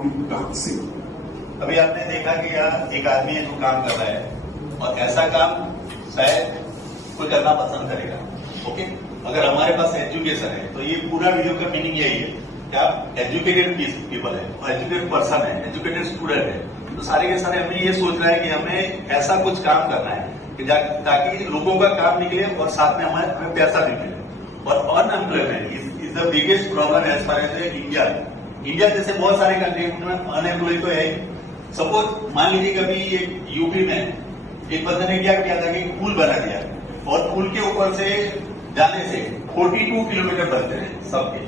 how people dancing. अभी आपने देखा कि यहाँ एक आदमी है जो काम कर रहा है और ऐसा काम शायद कोई करना पसंद करेगा। ओके, अगर हमारे पास एजुकेशन है तो ये पूरा वीडियो का मीनिंग यही है कि आप एजुकेटेड पीपल है और एजुकेटेड पर्सन है, एजुकेटेड स्टूडेंट है, तो सारे के सारे हमें ये सोचना है कि हमें ऐसा कुछ काम करना है कि ताकि लोगों का काम निकले और साथ में हमें पैसा भी मिले। और unemployment is the biggest problem as far as India जैसे बहुत सारे कंट्री में अनएम्प्लॉय तो है। सपोज मान लीजिए कभी एक यूपी में एक बंदे ने क्या किया था कि पुल बना दिया और पुल के ऊपर से जाने से 42 किलोमीटर बनते हैं सबके,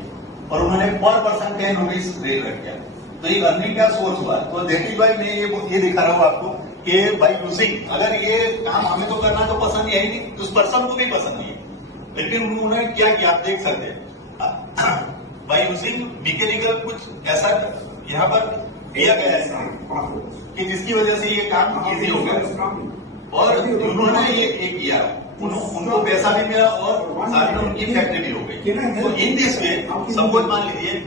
और उन्होंने पर पर्सन 10 रुपीज रेट रख दिया। तो ये अर्निंग का सोर्स हुआ। तो देखिए भाई मैं ये दिखा रहा हूँ आपको कि बाई यूजिंग, अगर ये काम हमें तो करना तो पसंद है ही नहीं, तो उस पर्सन को भी पसंद नहीं है, लेकिन उन्होंने क्या किया आप देख सकते हैं। बाई यूजिंग मैकेनिकल कुछ ऐसा यहाँ पर किया गया है कि जिसकी वजह से ये काम इजी हो गया और उन्होंने ये किया, उनको पैसा भी मिला और साथ में उनकी फैक्ट्री भी हो गई। तो इन दिस वे सपोज मान लीजिए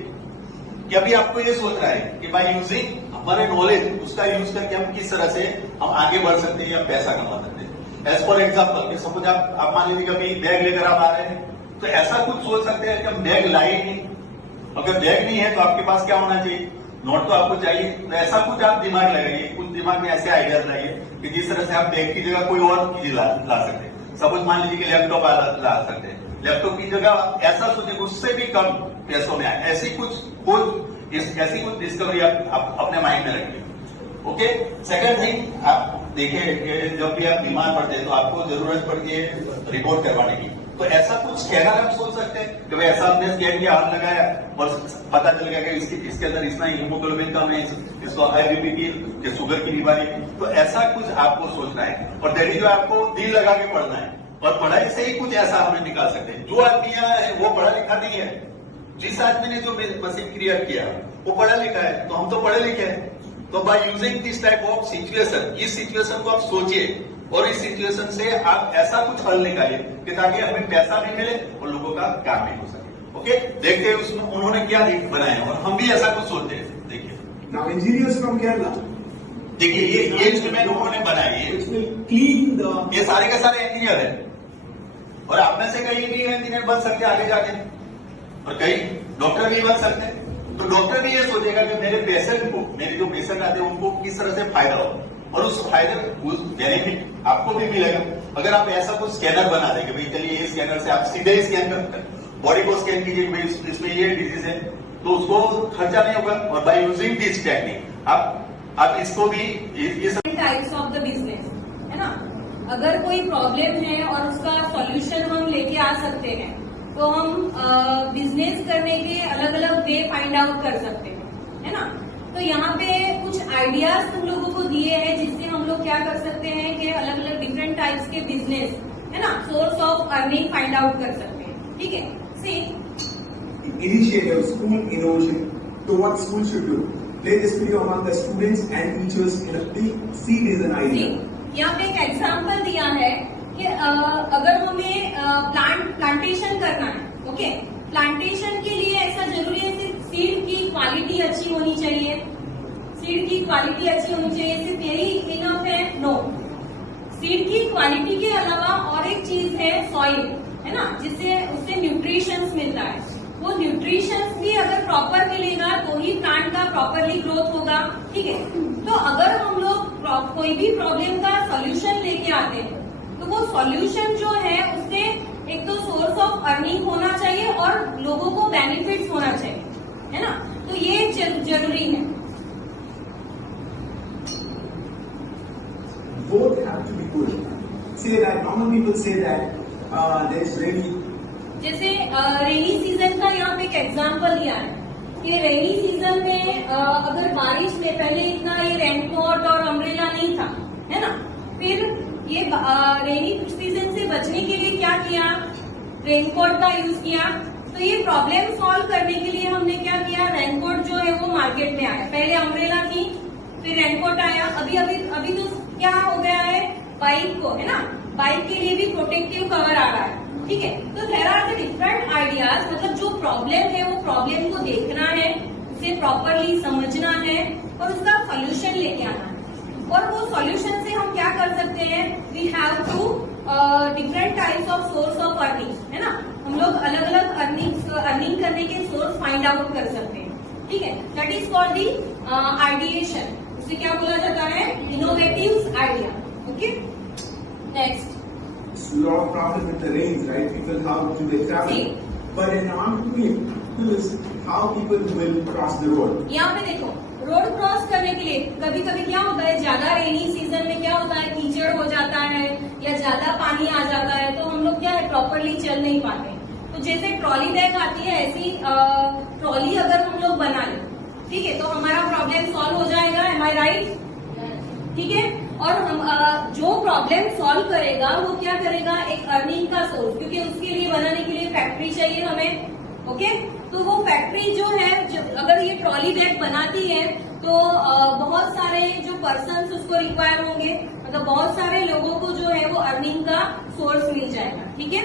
कि अभी आपको ये सोच रहा है कि बाय यूजिंग हमारे नॉलेज उसका यूज करके हम किस तरह से हम आगे बढ़ सकते हैं या पैसा कमा सकते हैं। एज फॉर एग्जाम्पल सपोज आप मान लीजिए कभी बैग लेकर आप आ रहे हैं तो ऐसा कुछ सोच सकते हैं कि हम बैग लाए नहीं, अगर बैग नहीं है तो आपके पास क्या होना चाहिए, नोट तो आपको चाहिए। तो ऐसा कुछ आप दिमाग लगाइए, कुछ दिमाग में ऐसे आइडियाज लाइए कि जिस तरह से आप बैग की जगह कोई और चीज ला सकते हैं। सपोज मान लीजिए कि लैपटॉप ला सकते हैं, लैपटॉप की जगह ऐसा सोचिए उससे भी कम पैसों में आए, ऐसी कुछ डिस्कवरी आप अपने माइंड में रखिए। ओके, सेकंड थिंग आप देखिए जब भी आप बीमार पड़ते हैं तो आपको जरूरत पड़ती है रिपोर्ट करवाने की, तो ऐसा कुछ स्कैनर आप सोच सकते हैं कि भाई ऐसा हमने स्कैन किया, हाथ लगाया और पता चल गया कि इसके अंदर इतना हीमोग्लोबिन कम है, इसको हाई बीपी की शुगर की बीमारी, तो ऐसा कुछ आपको सोचना है। और दैट जो आपको दिल लगा के पढ़ना है और पढ़ाई से ही कुछ ऐसा हमें निकाल सकते हैं। जो आदमी है वो पढ़ा लिखा नहीं है, जिस आदमी ने जो मशीन क्रिएट किया वो पढ़ा लिखा है, तो हम तो पढ़े लिखे हैं। तो by using this type of situation, इस सिचुएशन को आप सोचिए और इस सिचुएशन से आप ऐसा कुछ हल निकालिए कि ताकि हमें पैसा भी मिले और लोगों का काम भी हो सके। ओके, देखते हैं उसमें उन्होंने क्या बनाया और हम भी ऐसा कुछ सोचते हैं। देखिए नाउ इंजीनियर्स फ्रॉम केरला, देखिए ये इंस्ट्रूमेंट उन्होंने बनाए, ये सारे के सारे इंजीनियर है और आप में से कई भी इंजीनियर बन सकते आगे जाके और कई डॉक्टर भी बन सकते हैं। तो डॉक्टर भी ये सोचेगा कि मेरे जो पेशेंट आते हैं उनको किस तरह से फायदा हो और उस फायदे बेनिफिट आपको भी मिलेगा। अगर आप ऐसा कुछ स्कैनर बना देंगे भाई चलिए ये स्कैनर से आप सीधे स्कैन कर बॉडी को स्कैन कीजिए इसमें ये डिजीज है, तो उसको खर्चा नहीं होगा। और बाय यूजिंग दिस टेक्निक आप इसको भी टाइप्स ऑफ द बिजनेस है ना, अगर कोई प्रॉब्लम है और उसका सॉल्यूशन हम लेके आ सकते हैं तो हम बिजनेस करने के अलग अलग वे फाइंड आउट कर सकते हैं, है ना। तो यहाँ पे कुछ आइडियाज तुम लोगों को दिए हैं जिससे हम लोग क्या कर सकते हैं कि अलग अलग डिफरेंट टाइप्स के बिजनेस है ना, source of earning find out कर सकते हैं। ठीक है, सी initiative school innovation. So what school should do? Play this video among the students and teachers in a seed is an idea. यहाँ पे एक एग्जाम्पल दिया है कि अगर हमें प्लांटेशन करना है, ओके, प्लांटेशन के लिए ऐसा जरूरी है सिर्फ सीड की क्वालिटी अच्छी होनी चाहिए, सीड की क्वालिटी अच्छी होनी चाहिए, सिर्फ यही इनफ है? नो, सीड की क्वालिटी के अलावा और एक चीज है सॉइल, है ना, जिससे उससे न्यूट्रिशंस मिलता है। वो न्यूट्रिशंस भी अगर प्रॉपर मिलेगा तो ही प्लांट का प्रॉपरली ग्रोथ होगा। ठीक है, तो अगर हम लोग कोई भी प्रॉब्लम का सॉल्यूशन लेके आते हैं तो वो सॉल्यूशन जो है उससे एक तो सोर्स ऑफ अर्निंग होना चाहिए और लोगों को बेनिफिट्स होना चाहिए, है ना, तो ये जरूरी है। Both have to be good. Say that normal people say that there is rainy. जैसे रेनी सीजन का यहाँ पे एक एग्जाम्पल दिया है कि रेनी सीजन में अगर बारिश में पहले इतना ये रेनकोट और अम्ब्रेला नहीं था, है ना, फिर ये रेनी सीजन से बचने के लिए क्या किया, रेनकोट का यूज किया। तो ये प्रॉब्लम सॉल्व करने के लिए हमने क्या किया, रेनकोट जो है वो मार्केट में आया, पहले अम्ब्रेला थी फिर रेनकोट आया, अभी तो क्या हो गया है, बाइक को, है ना, बाइक के लिए भी प्रोटेक्टिव कवर आ रहा है। ठीक है, तो there are the different ideas, मतलब जो प्रॉब्लम है वो प्रॉब्लम को देखना है, उसे प्रॉपरली समझना है और उसका सोल्यूशन लेके आना है। और वो सॉल्यूशन से हम क्या कर सकते हैं, we have two different types of source of earning, है ना। हम लोग अलग अलग अर्निंग करने के सोर्स फाइंड आउट कर सकते हैं, ठीक है। That is called the ideation. उसे क्या बोला जाता है, innovative idea. Okay, next. It's a lot of problem with the rains, right? People, how do they travel? See. But in order to is how people will cross the road. यहाँ पे देखो, road cross करने के लिए कभी कभी क्या होता है, ज्यादा रेनी सीजन में क्या होता है, कीचड़ हो जाता है या ज्यादा पानी आ जाता है, तो हम लोग क्या है, प्रॉपरली चल नहीं पाते। तो जैसे ट्रॉली बैग आती है, ऐसी ट्रॉली अगर हम लोग बना लें, ठीक है, तो हमारा प्रॉब्लम सॉल्व हो जाएगा। एम आई राइट? ठीक है। और हम जो प्रॉब्लम सॉल्व करेगा वो क्या करेगा, एक अर्निंग का सोर्स, क्योंकि उसके लिए बनाने के लिए फैक्ट्री चाहिए हमें। ओके, तो वो फैक्ट्री जो है, अगर ये ट्रॉली बैग बनाती है तो बहुत सारे जो पर्सन्स उसको रिक्वायर होंगे, मतलब बहुत सारे लोगों को जो है वो अर्निंग का सोर्स मिल जाएगा। ठीक है।